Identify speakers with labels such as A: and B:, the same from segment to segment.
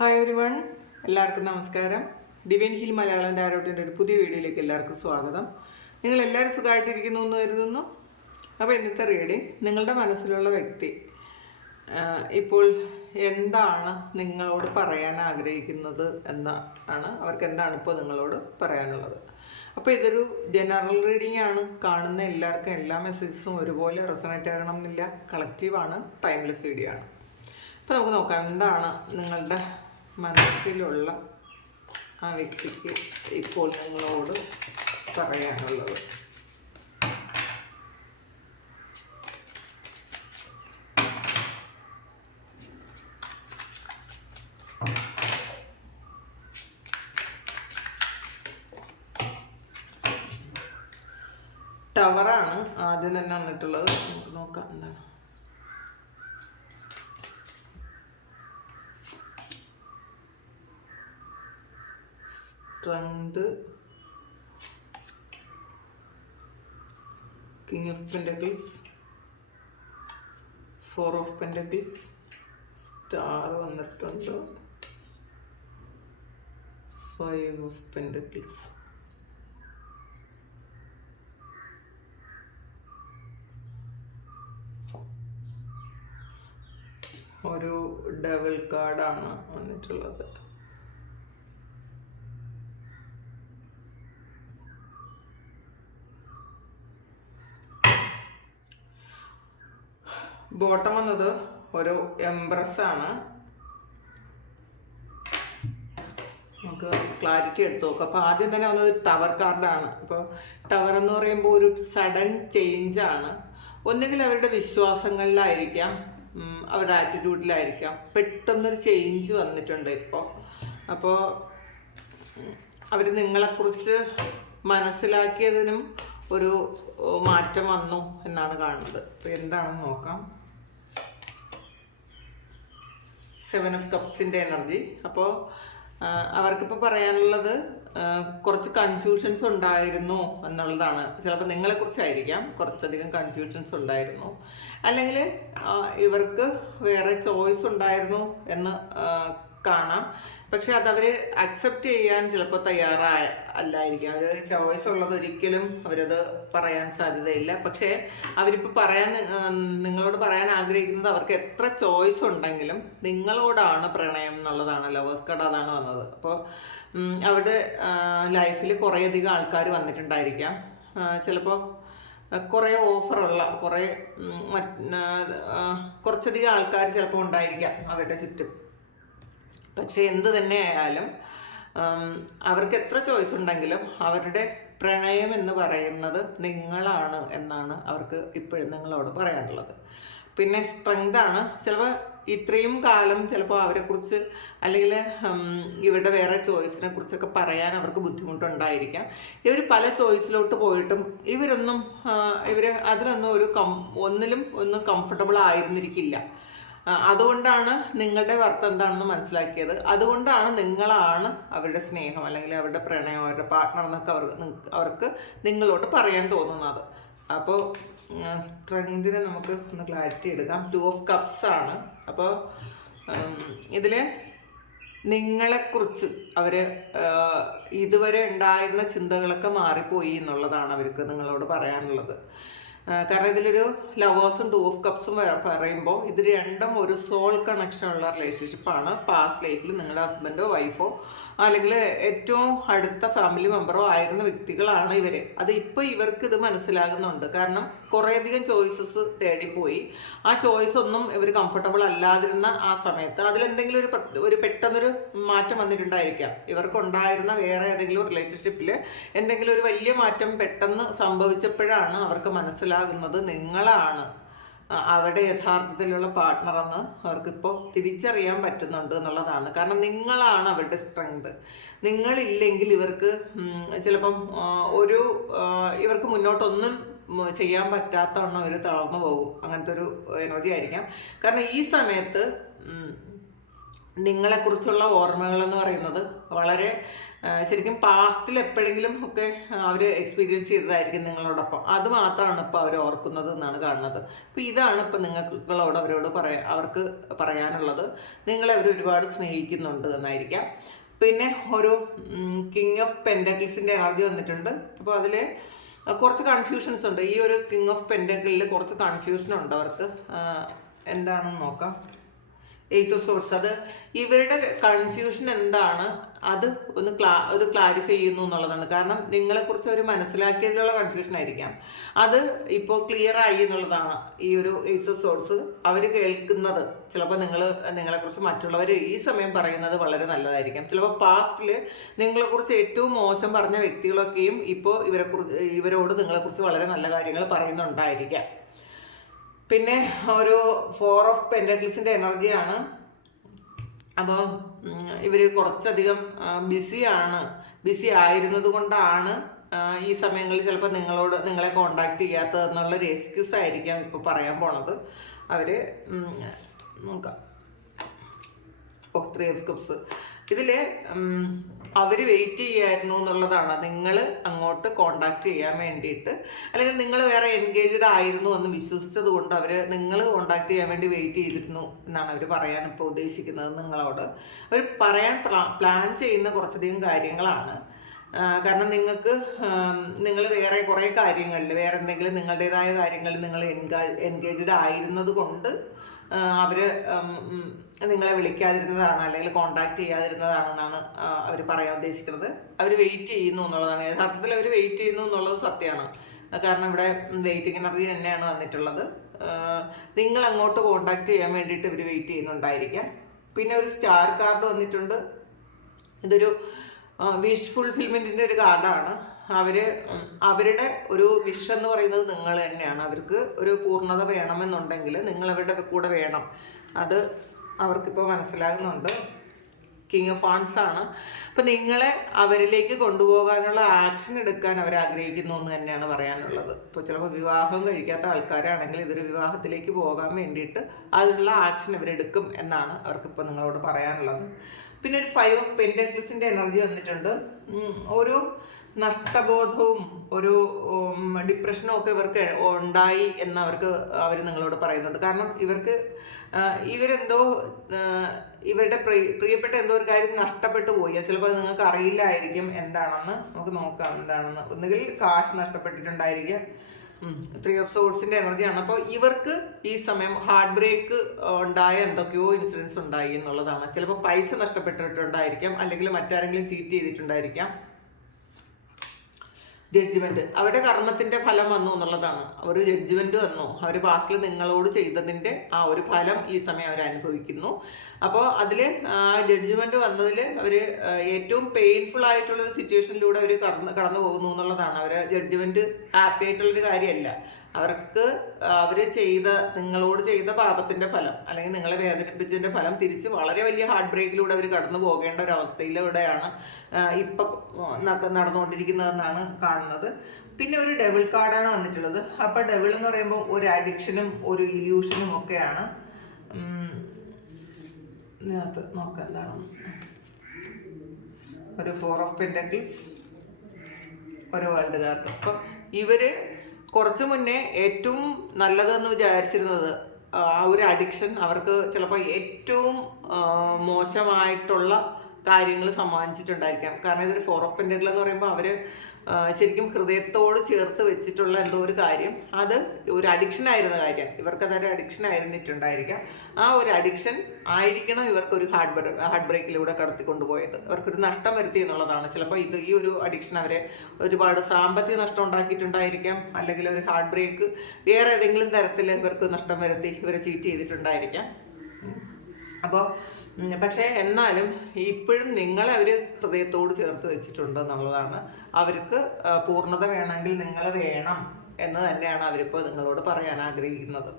A: Hi ഒരു one എല്ലാവർക്കും നമസ്കാരം. ഡിവൈൻ ഹിൽ മലയാളം ഡയറോട്ടിന്റെ ഒരു പുതിയ വീഡിയോയിലേക്ക് എല്ലാവർക്കും സ്വാഗതം. നിങ്ങൾ എല്ലാവരും സുഖമായിട്ടിരിക്കുന്നു എന്ന് കരുതുന്നു. അപ്പോൾ ഇന്നത്തെ റീഡിങ് നിങ്ങളുടെ മനസ്സിലുള്ള വ്യക്തി ഇപ്പോൾ എന്താണ് നിങ്ങളോട് പറയാൻ ആഗ്രഹിക്കുന്നത് എന്നാണ് അവർക്ക് എന്താണ് ഇപ്പോൾ നിങ്ങളോട് പറയാനുള്ളത്. അപ്പോൾ ഇതൊരു ജനറൽ റീഡിംഗ് ആണ്. കാണുന്ന എല്ലാവർക്കും എല്ലാ മെസ്സേജസും ഒരുപോലെ റെസണേറ്റ് ആകണം എന്നില്ല. കളക്റ്റീവാണ് ടൈംലെസ് വീഡിയോ ആണ്. അപ്പോൾ നമുക്ക് നോക്കാം. എന്താണ് നിങ്ങളുടെ മനസ്സിലുള്ള ആ വ്യക്തിക്ക് ഇപ്പോൾ നിങ്ങളോട് പറയാനുള്ളത്. ടവറാണ് ആദ്യം തന്നെ വന്നിട്ടുള്ളത്. നമുക്ക് നോക്കാം എന്താണ്. Strength king of pentacles four of pentacles star വന്നിട്ടുണ്ട്. ഫൈവ് ഓഫ് പെൻഡക്കിൾസ് ഒരു ഡബിൾ കാർഡാണ് വന്നിട്ടുള്ളത്. ബോട്ടം വന്നത് ഒരു എംബ്രസ് ആണ്. നമുക്ക് ക്ലാരിറ്റി എടുത്തു നോക്കാം. അപ്പോൾ ആദ്യം തന്നെ വന്നത് ടവർ കാർഡാണ് ഇപ്പോൾ ടവർ എന്ന് പറയുമ്പോൾ ഒരു സഡൻ ചേഞ്ച് ആണ്. ഒന്നുകിൽ അവരുടെ വിശ്വാസങ്ങളിലായിരിക്കാം അവരുടെ ആറ്റിറ്റ്യൂഡിലായിരിക്കാം പെട്ടെന്നൊരു ചേഞ്ച് വന്നിട്ടുണ്ട് ഇപ്പോൾ അപ്പോൾ അവർ നിങ്ങളെക്കുറിച്ച് മനസ്സിലാക്കിയതിനും ഒരു മാറ്റം വന്നു എന്നാണ് കാണുന്നത്. അപ്പോൾ എന്താണെന്ന് നോക്കാം. സെവൻ ഓഫ് കപ്സിന്റെ എനർജി അപ്പോൾ അവർക്കിപ്പോൾ പറയാനുള്ളത് കുറച്ച് കൺഫ്യൂഷൻസ് ഉണ്ടായിരുന്നു എന്നുള്ളതാണ്. ചിലപ്പോൾ നിങ്ങളെക്കുറിച്ചായിരിക്കാം കുറച്ചധികം കൺഫ്യൂഷൻസ് ഉണ്ടായിരുന്നു. അല്ലെങ്കിൽ ഇവർക്ക് വേറെ ചോയ്സ് ഉണ്ടായിരുന്നു എന്ന് കാണാം. പക്ഷെ അതവർ അക്സെപ്റ്റ് ചെയ്യാൻ ചിലപ്പോൾ തയ്യാറായ അല്ലായിരിക്കും. അവർ ചോയ്സ് ഉള്ളത് ഒരിക്കലും അവരത് പറയാൻ സാധ്യതയില്ല. പക്ഷെ അവരിപ്പോൾ പറയാൻ നിങ്ങളോട് പറയാൻ ആഗ്രഹിക്കുന്നത് അവർക്ക് എത്ര ചോയ്സ് ഉണ്ടെങ്കിലും നിങ്ങളോടാണ് പ്രണയം എന്നുള്ളതാണ്. ലവേഴ്സ് കട അതാണ് വന്നത്. അപ്പോൾ അവരുടെ ലൈഫിൽ കുറേയധികം ആൾക്കാർ വന്നിട്ടുണ്ടായിരിക്കാം. ചിലപ്പോൾ കുറേ ഓഫറുള്ള കുറേ കുറച്ചധികം ആൾക്കാർ ചിലപ്പോൾ ഉണ്ടായിരിക്കാം അവരുടെ ചുറ്റും. പക്ഷെ എന്ത് തന്നെ ആയാലും അവർക്ക് എത്ര ചോയ്സ് ഉണ്ടെങ്കിലും അവരുടെ പ്രണയം എന്ന് പറയുന്നത് നിങ്ങളാണ് എന്നാണ് അവർക്ക് ഇപ്പോഴും നിങ്ങളോട് പറയാനുള്ളത്. പിന്നെ സ്ട്രെങ്ത് ആണ്. ചിലപ്പോൾ ഇത്രയും കാലം ചിലപ്പോൾ അവരെക്കുറിച്ച് അല്ലെങ്കിൽ ഇവരുടെ വേറെ ചോയ്സിനെ കുറിച്ചൊക്കെ പറയാൻ അവർക്ക് ബുദ്ധിമുട്ടുണ്ടായിരിക്കാം. ഇവർ പല ചോയ്സിലോട്ട് പോയിട്ടും ഇവരൊന്നും ഇവർ അതിനൊന്നും ഒരു കം ഒന്നിലും ഒന്നും കംഫർട്ടബിൾ ആയിരുന്നിരിക്കില്ല. അതുകൊണ്ടാണ് നിങ്ങളുടെ വർത്ത് എന്താണെന്ന് മനസ്സിലാക്കിയത്. അതുകൊണ്ടാണ് നിങ്ങളാണ് അവരുടെ സ്നേഹം അല്ലെങ്കിൽ അവരുടെ പ്രണയം അവരുടെ പാർട്ട്ണർ എന്നൊക്കെ അവർക്ക് അവർക്ക് നിങ്ങളോട് പറയാൻ തോന്നുന്നത്. അപ്പോൾ സ്ട്രെങ്തിനെ നമുക്ക് ഒന്ന് ക്ലാരിറ്റി എടുക്കാം. ടു ഓഫ് കപ്സ് ആണ്. അപ്പോൾ ഇതിൽ നിങ്ങളെക്കുറിച്ച് അവർ ഇതുവരെ ഉണ്ടായിരുന്ന ചിന്തകളൊക്കെ മാറിപ്പോയി എന്നുള്ളതാണ് അവർക്ക് നിങ്ങളോട് പറയാനുള്ളത്. കാരണം ഇതിലൊരു ലവേഴ്സും ടു ഓഫ് കപ്സും പറയുമ്പോൾ ഇത് രണ്ടും ഒരു സോൾ കണക്ഷൻ ഉള്ള റിലേഷൻഷിപ്പാണ് പാസ്റ്റ് ലൈഫിൽ നിങ്ങളുടെ ഹസ്ബൻഡോ വൈഫോ അല്ലെങ്കിൽ ഏറ്റവും അടുത്ത ഫാമിലി മെമ്പറോ ആയിരുന്ന വ്യക്തികളാണ് ഇവർ അത് ഇപ്പോൾ ഇവർക്ക് ഇത് മനസ്സിലാകുന്നുണ്ട്. കാരണം കുറേയധികം ചോയ്സസ് തേടിപ്പോയി. ആ ചോയ്സ് ഒന്നും ഇവർ കംഫർട്ടബിൾ അല്ലാതിരുന്ന ആ സമയത്ത് അതിലെന്തെങ്കിലും ഒരു ഒരു പെട്ടെന്നൊരു മാറ്റം വന്നിട്ടുണ്ടായിരിക്കാം. ഇവർക്കുണ്ടായിരുന്ന വേറെ ഏതെങ്കിലും റിലേഷൻഷിപ്പിൽ എന്തെങ്കിലും ഒരു വലിയ മാറ്റം പെട്ടെന്ന് സംഭവിച്ചപ്പോഴാണ് അവർക്ക് മനസ്സിലാകുന്നത് നിങ്ങളാണ്. അവരുടെ യഥാർത്ഥത്തിലുള്ള പാർട്ട്ണറെന്ന് അവർക്കിപ്പോൾ തിരിച്ചറിയാൻ പറ്റുന്നുണ്ട് എന്നുള്ളതാണ്. കാരണം നിങ്ങളാണ് അവരുടെ സ്ട്രെങ്ത് നിങ്ങളില്ലെങ്കിൽ ഇവർക്ക് ചിലപ്പം ഒരു ഇവർക്ക് മുന്നോട്ടൊന്നും ചെയ്യാൻ പറ്റാത്തവണ്ണം അവർ തളർന്നു പോകും. അങ്ങനത്തെ ഒരു എനർജി ആയിരിക്കാം. കാരണം ഈ സമയത്ത് നിങ്ങളെക്കുറിച്ചുള്ള ഓർമ്മകൾ എന്ന് പറയുന്നത് വളരെ ശരിക്കും പാസ്റ്റിൽ എപ്പോഴെങ്കിലും ഒക്കെ അവർ എക്സ്പീരിയൻസ് ചെയ്തതായിരിക്കും നിങ്ങളോടൊപ്പം. അത് മാത്രമാണ് ഇപ്പോൾ അവർ ഓർക്കുന്നത് എന്നാണ് കാണുന്നത്. അപ്പോൾ ഇതാണ് ഇപ്പോൾ നിങ്ങളോട് അവരോട് പറയാ അവർക്ക് പറയാനുള്ളത്. നിങ്ങളെ അവർ ഒരുപാട് സ്നേഹിക്കുന്നുണ്ട് എന്നായിരിക്കാം. പിന്നെ ഒരു കിങ് ഓഫ് പെൻഡക്കിൾസിന്റെ എനർജി വന്നിട്ടുണ്ട്. അപ്പോൾ അതിൽ കുറച്ച് കൺഫ്യൂഷൻസ് ഉണ്ട്. ഈ ഒരു കിങ് ഓഫ് പെൻഡക്കിളിൽ കുറച്ച് കൺഫ്യൂഷൻ ഉണ്ട് അവർക്ക്. എന്താണെന്ന് നോക്കാം. ഏസ് ഓഫ് സോഴ്സ് അത് ഇവരുടെ കൺഫ്യൂഷൻ എന്താണ്? അത് ഒന്ന് ക്ലാ ഒരു ക്ലാരിഫൈ ചെയ്യുന്നു എന്നുള്ളതാണ്. കാരണം നിങ്ങളെക്കുറിച്ച് അവർ മനസ്സിലാക്കിയതിലുള്ള കൺഫ്യൂഷൻ ആയിരിക്കാം. അത് ഇപ്പോൾ ക്ലിയർ ആയി എന്നുള്ളതാണ് ഈ ഒരു ഈസ് ഓഫ് സോഴ്സ് അവർ കേൾക്കുന്നത്. ചിലപ്പോൾ നിങ്ങൾ നിങ്ങളെക്കുറിച്ച് മറ്റുള്ളവർ ഈ സമയം പറയുന്നത് വളരെ നല്ലതായിരിക്കും. ചിലപ്പോൾ പാസ്റ്റിൽ നിങ്ങളെക്കുറിച്ച് ഏറ്റവും മോശം പറഞ്ഞ വ്യക്തികളൊക്കെയും ഇപ്പോൾ ഇവരെക്കുറിച്ച് ഇവരോട് നിങ്ങളെക്കുറിച്ച് വളരെ നല്ല കാര്യങ്ങൾ പറയുന്നുണ്ടായിരിക്കാം. പിന്നെ ഒരു ഫോർ ഓഫ് പെൻഡക്ലിസിന്റെ എനർജിയാണ് അപ്പോൾ ഇവർ കുറച്ചധികം ബിസിയാണ് ബിസി ആയിരുന്നത് കൊണ്ടാണ് ഈ സമയങ്ങളിൽ ചിലപ്പോൾ നിങ്ങളോട് നിങ്ങളെ കോണ്ടാക്ട് ചെയ്യാത്തത് എന്നുള്ളൊരു എക്സ്ക്യൂസ് ആയിരിക്കാം ഇപ്പോൾ പറയാൻ പോണത്. അവർ നോക്കാം. ഓ ത്രീ ഓഫ് കപ്സ് ഇതിൽ അവർ വെയിറ്റ് ചെയ്യായിരുന്നു എന്നുള്ളതാണ്. നിങ്ങൾ അങ്ങോട്ട് കോണ്ടാക്ട് ചെയ്യാൻ വേണ്ടിയിട്ട്. അല്ലെങ്കിൽ നിങ്ങൾ വേറെ എൻഗേജ്ഡ് ആയിരുന്നു എന്ന് വിശ്വസിച്ചത് കൊണ്ട് അവർ നിങ്ങൾ കോണ്ടാക്ട് ചെയ്യാൻ വേണ്ടി വെയിറ്റ് ചെയ്തിരുന്നു എന്നാണ് അവർ പറയാൻ ഇപ്പോൾ ഉദ്ദേശിക്കുന്നത് നിങ്ങളോട്. അവർ പറയാൻ പ്ലാൻ ചെയ്യുന്ന കുറച്ചധികം കാര്യങ്ങളാണ്. കാരണം നിങ്ങൾക്ക് നിങ്ങൾ വേറെ കുറേ കാര്യങ്ങളിൽ വേറെ എന്തെങ്കിലും നിങ്ങളുടേതായ കാര്യങ്ങളിൽ നിങ്ങൾ എൻഗാ എൻഗേജ്ഡ് ആയിരുന്നത് കൊണ്ട് അവർ നിങ്ങളെ വിളിക്കാതിരുന്നതാണ് അല്ലെങ്കിൽ കോണ്ടാക്ട് ചെയ്യാതിരുന്നതാണെന്നാണ് അവർ പറയാൻ ഉദ്ദേശിക്കുന്നത്. അവർ വെയിറ്റ് ചെയ്യുന്നു എന്നുള്ളതാണ്. യഥാർത്ഥത്തിൽ അവർ വെയിറ്റ് ചെയ്യുന്നു എന്നുള്ളത് സത്യമാണ്. കാരണം ഇവിടെ വെയിറ്റിംഗ് എനർജി തന്നെയാണ് വന്നിട്ടുള്ളത്. നിങ്ങൾ അങ്ങോട്ട് കോണ്ടാക്ട് ചെയ്യാൻ വേണ്ടിയിട്ട് ഇവർ വെയിറ്റ് ചെയ്യുന്നുണ്ടായിരിക്കാം. പിന്നെ ഒരു സ്റ്റാർ കാർഡ് വന്നിട്ടുണ്ട്. ഇതൊരു വിഷ് ഫുൾഫിൽമെന്റിന്റെ ഒരു കാർഡാണ് അവർ അവരുടെ ഒരു വിഷ് എന്ന് പറയുന്നത് നിങ്ങൾ തന്നെയാണ്. അവർക്ക് ഒരു പൂർണത വേണമെന്നുണ്ടെങ്കിൽ നിങ്ങൾ അവരുടെ കൂടെ വേണം. അത് അവർക്കിപ്പോൾ മനസ്സിലാകുന്നുണ്ട്. കിങ് ഓഫ് ഫാൺസ് ആണ്. അപ്പം നിങ്ങളെ അവരിലേക്ക് കൊണ്ടുപോകാനുള്ള ആക്ഷൻ എടുക്കാൻ അവർ ആഗ്രഹിക്കുന്നു എന്ന് തന്നെയാണ് പറയാനുള്ളത്. ഇപ്പോൾ ചിലപ്പോൾ വിവാഹം കഴിക്കാത്ത ആൾക്കാരാണെങ്കിൽ ഇതൊരു വിവാഹത്തിലേക്ക് പോകാൻ വേണ്ടിയിട്ട് അതിനുള്ള ആക്ഷൻ അവരെടുക്കും എന്നാണ് അവർക്കിപ്പോൾ നിങ്ങളോട് പറയാനുള്ളത്. പിന്നെ ഒരു ഫൈവ് ഓഫ് പെൻഡക്ലിസിന്റെ എനർജി വന്നിട്ടുണ്ട്. ഒരു നഷ്ടബോധവും ഒരു ഡിപ്രഷനും ഒക്കെ ഇവർക്ക് ഉണ്ടായി എന്ന് അവർക്ക് അവർ നിങ്ങളോട് പറയുന്നുണ്ട്. കാരണം ഇവർക്ക് ഇവരെന്തോ ഇവരുടെ പ്രിയ- പ്രിയപ്പെട്ട എന്തോ ഒരു കാര്യം നഷ്ടപ്പെട്ടു പോയി. ചിലപ്പോൾ നിങ്ങൾക്ക് അറിയില്ലായിരിക്കും എന്താണെന്ന് നമുക്ക് നോക്കാം എന്താണെന്ന്. ഒന്നുകിൽ കാശ് നഷ്ടപ്പെട്ടിട്ടുണ്ടായിരിക്കുക. ത്രീ ഓഫ് സോഴ്സിന്റെ എനർജിയാണ്. അപ്പോൾ ഇവർക്ക് ഈ സമയം ഹാർട്ട് ബ്രേക്ക് ഉണ്ടായ എന്തൊക്കെയോ ഇൻസിഡൻസ് ഉണ്ടായി എന്നുള്ളതാണ്. ചിലപ്പോൾ പൈസ നഷ്ടപ്പെട്ടിട്ടുണ്ടായിരിക്കാം അല്ലെങ്കിൽ മറ്റാരെങ്കിലും ചീറ്റ് ചെയ്തിട്ടുണ്ടായിരിക്കാം. ജഡ്ജ്മെന്റ് അവരുടെ കർമ്മത്തിന്റെ ഫലം വന്നു എന്നുള്ളതാണ്. ഒരു ജഡ്ജ്മെന്റ് വന്നു. അവർ പാസ്റ്റിൽ നിങ്ങളോട് ചെയ്തതിന്റെ ആ ഒരു ഫലം ഈ സമയം അവർ അനുഭവിക്കുന്നു. അപ്പോൾ അതിൽ ആ ജഡ്ജ്മെന്റ് വന്നതിൽ അവർ ഏറ്റവും പെയിൻഫുൾ ആയിട്ടുള്ള ഒരു സിറ്റുവേഷനിലൂടെ അവർ കടന്ന് കടന്നു പോകുന്നു എന്നുള്ളതാണ്. അവർ ജഡ്ജ്മെന്റ് ഹാപ്പി ആയിട്ടുള്ളൊരു കാര്യമല്ല. അവർക്ക് അവർ ചെയ്ത നിങ്ങളോട് ചെയ്ത പാപത്തിന്റെ ഫലം അല്ലെങ്കിൽ നിങ്ങളെ വേദനിപ്പിച്ചതിന്റെ ഫലം തിരിച്ച് വളരെ വലിയ ഹാർട്ട് ബ്രേക്കിലൂടെ അവർ കടന്നു പോകേണ്ട ഒരു അവസ്ഥയിലൂടെയാണ് ഇപ്പൊ നട- നടന്നുകൊണ്ടിരിക്കുന്നതെന്നാണ് കാണുന്നത്. പിന്നെ ഒരു ഡെവിൾ കാർഡാണ് വന്നിട്ടുള്ളത്. അപ്പൊ ഡെവിൾ എന്ന് പറയുമ്പോൾ ഒരു അഡിക്ഷനും ഒരു ഇല്യൂഷനും ഒക്കെയാണ്. ഇതിനകത്ത് നോക്കാം എന്താണ്. ഒരു ഫോർ ഓഫ് പെൻഡക്കിൾസ് ഒരു വേൾഡ് കാർഡ് അപ്പം ഇവർ കുറച്ച് മുന്നേ ഏറ്റവും നല്ലതെന്ന് വിചാരിച്ചിരുന്നത് ആ ഒരു അഡിക്ഷൻ അവർക്ക് ചിലപ്പോൾ ഏറ്റവും മോശമായിട്ടുള്ള കാര്യങ്ങൾ സമ്മാനിച്ചിട്ടുണ്ടായിരിക്കാം. കാരണം ഇതൊരു ഫോർ ഓഫ് പെൻഡുകൾ എന്ന് പറയുമ്പോൾ അവർ ശരിക്കും ഹൃദയത്തോട് ചേർത്ത് വെച്ചിട്ടുള്ള എന്തോ ഒരു കാര്യം. അത് ഒരു അഡിക്ഷൻ ആയിരുന്ന കാര്യം. ഇവർക്ക് അതൊരു അഡിക്ഷൻ ആയിരുന്നിട്ടുണ്ടായിരിക്കാം. ആ ഒരു അഡിക്ഷൻ ആയിരിക്കണം ഇവർക്ക് ഒരു ഹാർട്ട് ബ്രേ ഹാർട്ട് ബ്രേക്കിലൂടെ കടത്തി കൊണ്ടുപോയത് അവർക്കൊരു നഷ്ടം വരുത്തി എന്നുള്ളതാണ്. ചിലപ്പോൾ ഇത് ഈ ഒരു അഡിക്ഷൻ അവരെ ഒരുപാട് സാമ്പത്തിക നഷ്ടം ഉണ്ടാക്കിയിട്ടുണ്ടായിരിക്കാം. അല്ലെങ്കിൽ ഒരു ഹാർട്ട് ബ്രേക്ക് വേറെ ഏതെങ്കിലും തരത്തിൽ ഇവർക്ക് നഷ്ടം വരുത്തി ഇവരെ ചീറ്റ് ചെയ്തിട്ടുണ്ടായിരിക്കാം. അപ്പോൾ പക്ഷേ എന്നാലും ഇപ്പോഴും നിങ്ങളെ അവർ ഹൃദയത്തോട് ചേർത്ത് വെച്ചിട്ടുണ്ട് എന്നുള്ളതാണ്. അവർക്ക് പൂർണത വേണമെങ്കിൽ നിങ്ങൾ വേണം എന്ന് തന്നെയാണ് അവരിപ്പോൾ നിങ്ങളോട് പറയാൻ ആഗ്രഹിക്കുന്നത്.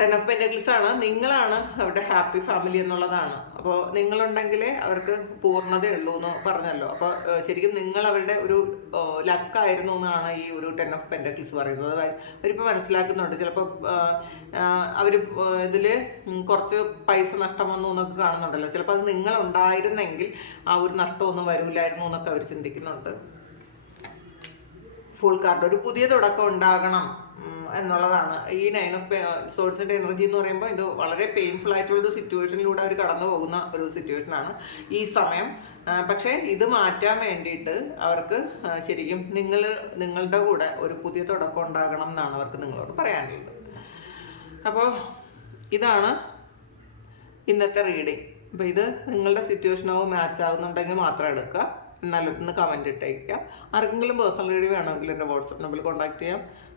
A: ടെൻ ഓഫ് പെൻഡക്കിൾസ് ആണ്. നിങ്ങളാണ് അവരുടെ ഹാപ്പി ഫാമിലി എന്നുള്ളതാണ്. അപ്പോൾ നിങ്ങളുണ്ടെങ്കിലേ അവർക്ക് പൂർണതയുള്ളൂ എന്ന് പറഞ്ഞല്ലോ. അപ്പോൾ ശരിക്കും നിങ്ങൾ അവരുടെ ഒരു ലക്കായിരുന്നു എന്നാണ് ഈ ഒരു ടെൻ ഓഫ് പെൻഡക്കിൾസ് പറയുന്നത്. അവ- അവരിപ്പോൾ മനസ്സിലാക്കുന്നുണ്ട്. ചിലപ്പോൾ അവർ ഇതിൽ കുറച്ച് പൈസ നഷ്ടം വന്നു എന്നൊക്കെ കാണുന്നുണ്ടല്ലോ. ചിലപ്പോൾ അത് നിങ്ങളുണ്ടായിരുന്നെങ്കിൽ ആ ഒരു നഷ്ടമൊന്നും വരില്ലായിരുന്നു എന്നൊക്കെ അവർ ചിന്തിക്കുന്നുണ്ട്. ഫുൾ കാർഡ് ഒരു പുതിയ തുടക്കം ഉണ്ടാകണം. എന്നുള്ളതാണ്. ഈ നയൻ ഓഫ് സോഴ്സിന്റെ എനർജി എന്ന് പറയുമ്പോൾ ഇത് വളരെ പെയിൻഫുൾ ആയിട്ടുള്ള ഒരു സിറ്റുവേഷനിലൂടെ അവർ കടന്നു പോകുന്ന ഒരു സിറ്റുവേഷനാണ് ഈ സമയം. പക്ഷേ ഇത് മാറ്റാൻ വേണ്ടിയിട്ട് അവർക്ക് ശരിക്കും നിങ്ങൾ നിങ്ങളുടെ കൂടെ ഒരു പുതിയ തുടക്കം ഉണ്ടാകണം എന്നാണ് അവർക്ക് നിങ്ങളോട് പറയാനുള്ളത്. അപ്പോൾ ഇതാണ് ഇന്നത്തെ റീഡിങ് അപ്പോൾ ഇത് നിങ്ങളുടെ സിറ്റുവേഷനോ മാച്ച് ആകുന്നുണ്ടെങ്കിൽ മാത്രം എടുക്കുക. എന്നാലും ഒന്ന് കമന്റ് ഇട്ടേക്കുക. ആർക്കെങ്കിലും പേഴ്സണൽ റീഡിങ് വേണമെങ്കിൽ എന്റെ വാട്സപ്പ് നമ്പറിൽ കോൺടാക്ട് ചെയ്യാം.